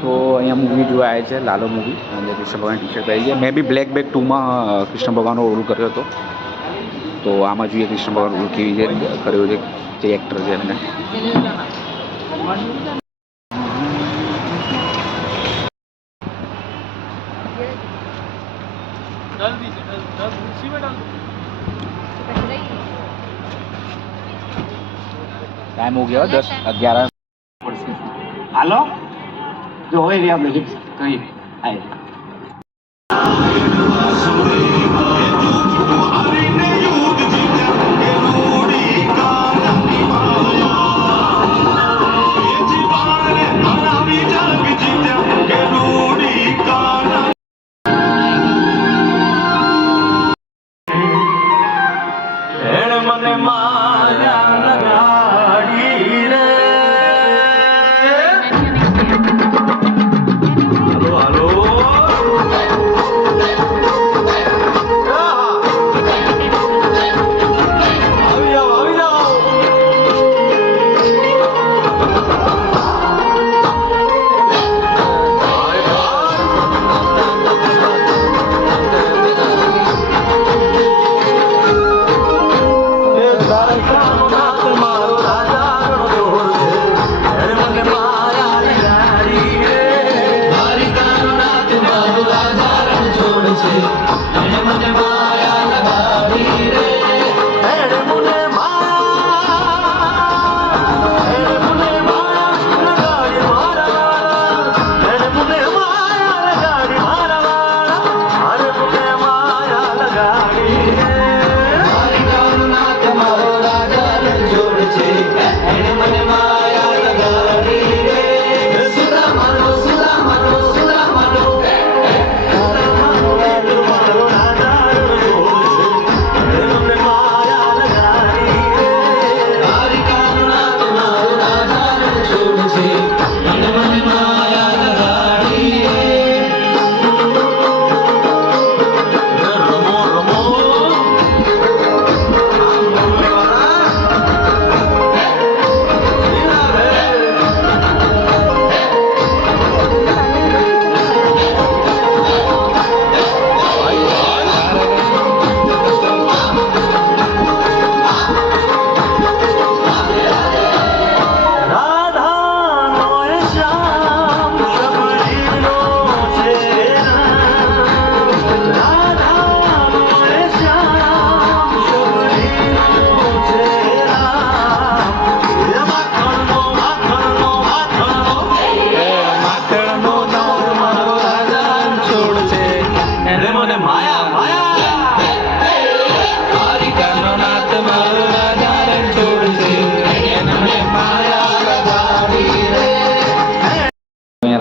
સો અહીંયા મૂવી જોવા આવે છે લાલો મૂવી અને કૃષ્ણ ભગવાન ટી શર્ટ પહેરી છે. મેં બી બ્લેક બેક 2માં કૃષ્ણ ભગવાનનો રોલ કર્યો હતો. તો આમાં જોઈએ કૃષ્ણ ભગવાન રોલ કેવી રીતે કર્યો છે, જે એક્ટર છે એમને. टाइम हो गया 10-11 હાલો જો હોય રે આપણે કઈ આય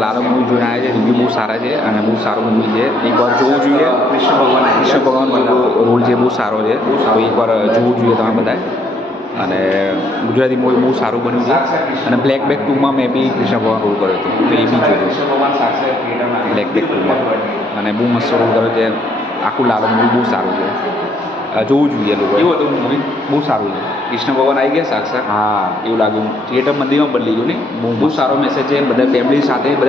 લાલો મૂવી જોઈને આવ્યા છે. રિવ્યુ બહુ સારા છે અને બહુ સારું મૂવી છે. એકવાર જોવું જોઈએ. કૃષ્ણ ભગવાનનો રોલ છે બહુ સારો છે, તો એકવાર જોવું જોઈએ તમે બધાએ. અને ગુજરાતી મૂવી બહુ સારું બન્યું છે. અને બ્લેક બેક 2માં મેં બી કૃષ્ણ ભગવાન રોલ કર્યો હતો, તો એ બી જોજો બ્લેક બેક 2માં. અને બહુ મસ્ત રોલ કર્યો છે. આખું લાલો મૂવી બહુ સારું છે, જોવું જોઈએ લોકો. એવું હતું મૂવી બહુ સારું છે. કૃષ્ણ ભગવાન આવી ગયા સાક્ષાત, હા એવું લાગ્યું. થિયેટર મંદિરમાં બદલી ગયું ને. બહુ સારો મેસેજ છે. બધા ફેમિલી સાથે બધા